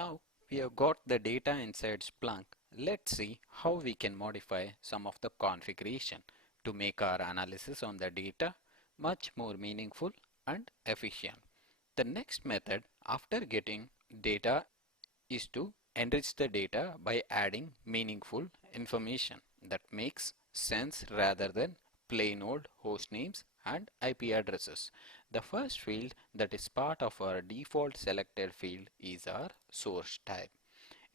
Now we have got the data inside Splunk. Let's see how we can modify some of the configuration to make our analysis on the data much more meaningful and efficient. The next method after getting data is to enrich the data by adding meaningful information that makes sense rather than plain old host names and IP addresses. The first field that is part of our default selected field is our source type.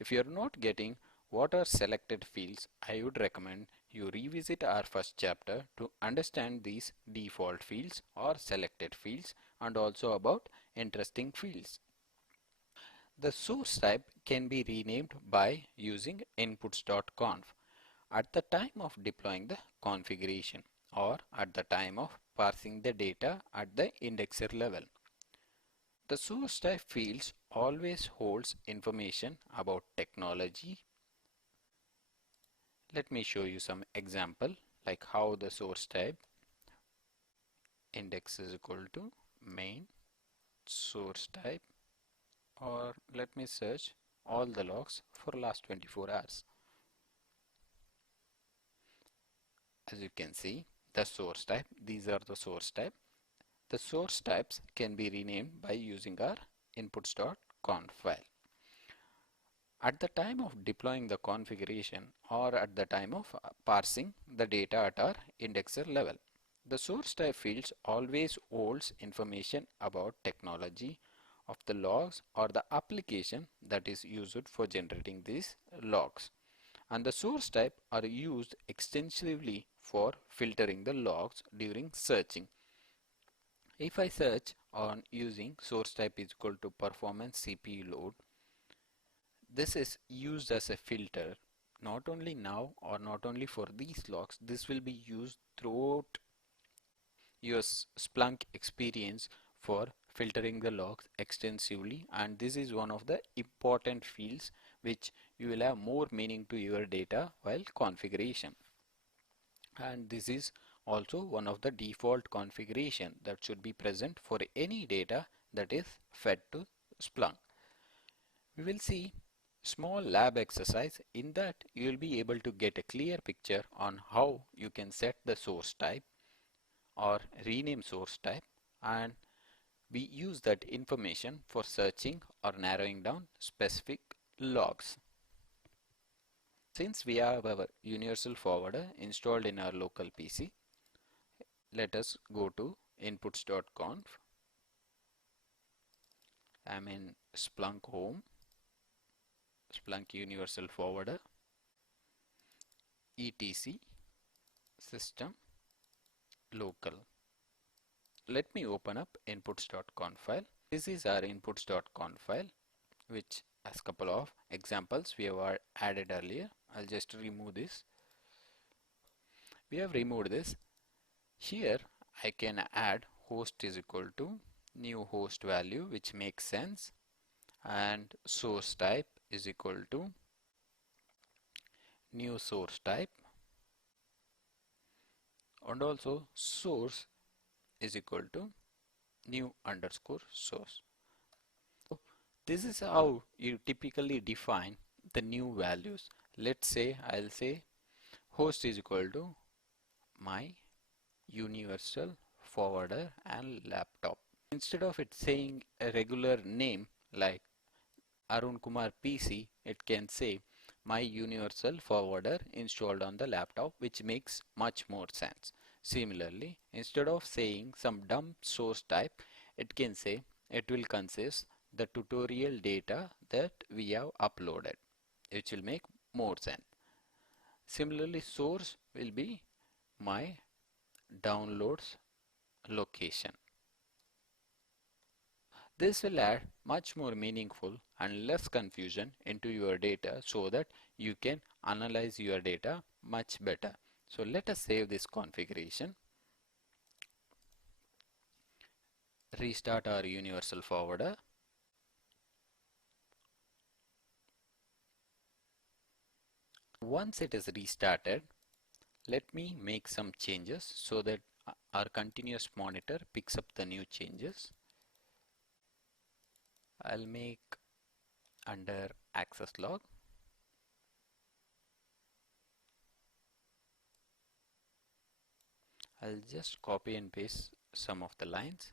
If you are not getting what are selected fields, I would recommend you revisit our first chapter to understand these default fields or selected fields and also about interesting fields. The source type can be renamed by using inputs.conf at the time of deploying the configuration or at the time of parsing the data at the indexer level. The source type fields always holds information about technology. Let me show you some example like how the source type index is equal to main source type, or let me search all the logs for last 24 hours. As you can see, the source type, these are the source type. The source types can be renamed by using our inputs.conf file. At the time of deploying the configuration or at the time of parsing the data at our indexer level, the source type fields always holds information about technology of the logs or the application that is used for generating these logs. And the source type are used extensively for filtering the logs during searching. If I search on using source type is equal to performance CPU load, this is used as a filter not only now or not only for these logs, this will be used throughout your Splunk experience for filtering the logs extensively, and this is one of the important fields which you will have more meaning to your data while configuration. And this is also one of the default configuration that should be present for any data that is fed to Splunk. We will see small lab exercise. In that you will be able to get a clear picture on how you can set the source type or rename source type, and we use that information for searching or narrowing down specific logs. Since we have our universal forwarder installed in our local PC, let us go to inputs.conf. I'm in Splunk home, Splunk universal forwarder, etc system local. Let me open up inputs.conf file. This is our inputs.conf file, which has a couple of examples we have added earlier. I'll just remove this. We have removed this. Here I can add host is equal to new host value, which makes sense, and source type is equal to new source type, and also source is equal to new underscore source. So this is how you typically define the new values. Let's say I'll say host is equal to my universal forwarder and laptop. Instead of it saying a regular name like Arun Kumar PC, it can say my universal forwarder installed on the laptop, which makes much more sense. Similarly, instead of saying some dumb source type, it can say it will consist the tutorial data that we have uploaded, which will make more sense. Similarly, source will be my downloads location. This will add much more meaningful and less confusion into your data so that you can analyze your data much better. So let us save this configuration, restart our universal forwarder. Once it is restarted, let me make some changes so that our continuous monitor picks up the new changes. I'll make under access log. I'll just copy and paste some of the lines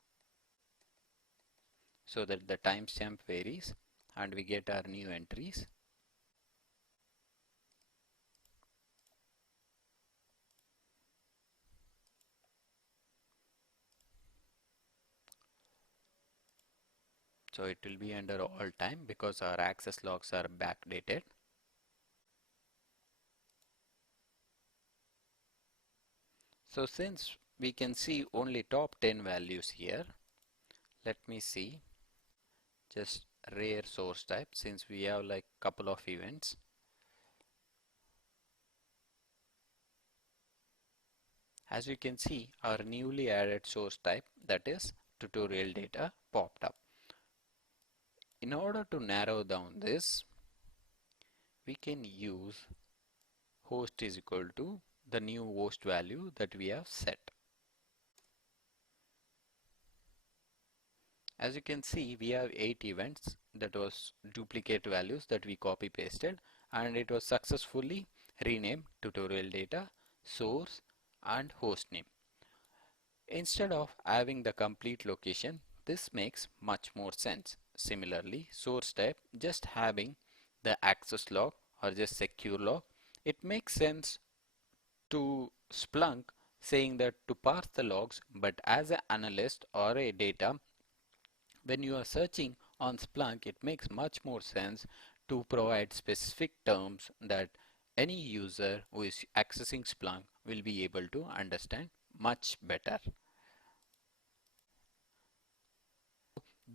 so that the timestamp varies and we get our new entries. So it will be under all time because our access logs are backdated. So since we can see only top 10 values here, let me see just rare source type since we have like couple of events. As you can see, our newly added source type, that is tutorial data, popped up. In order to narrow down this, we can use host is equal to the new host value that we have set. As you can see, we have 8 events, that was duplicate values that we copy pasted, and it was successfully renamed tutorial data, source and host name. Instead of having the complete location, this makes much more sense. Similarly, source type just having the access log or just secure log, it makes sense to Splunk saying that to parse the logs, but as an analyst or a data, when you are searching on Splunk, it makes much more sense to provide specific terms that any user who is accessing Splunk will be able to understand much better.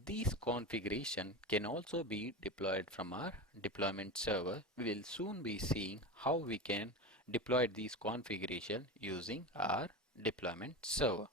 These configuration can also be deployed from our deployment server. We will soon be seeing how we can deploy these configuration using our deployment server.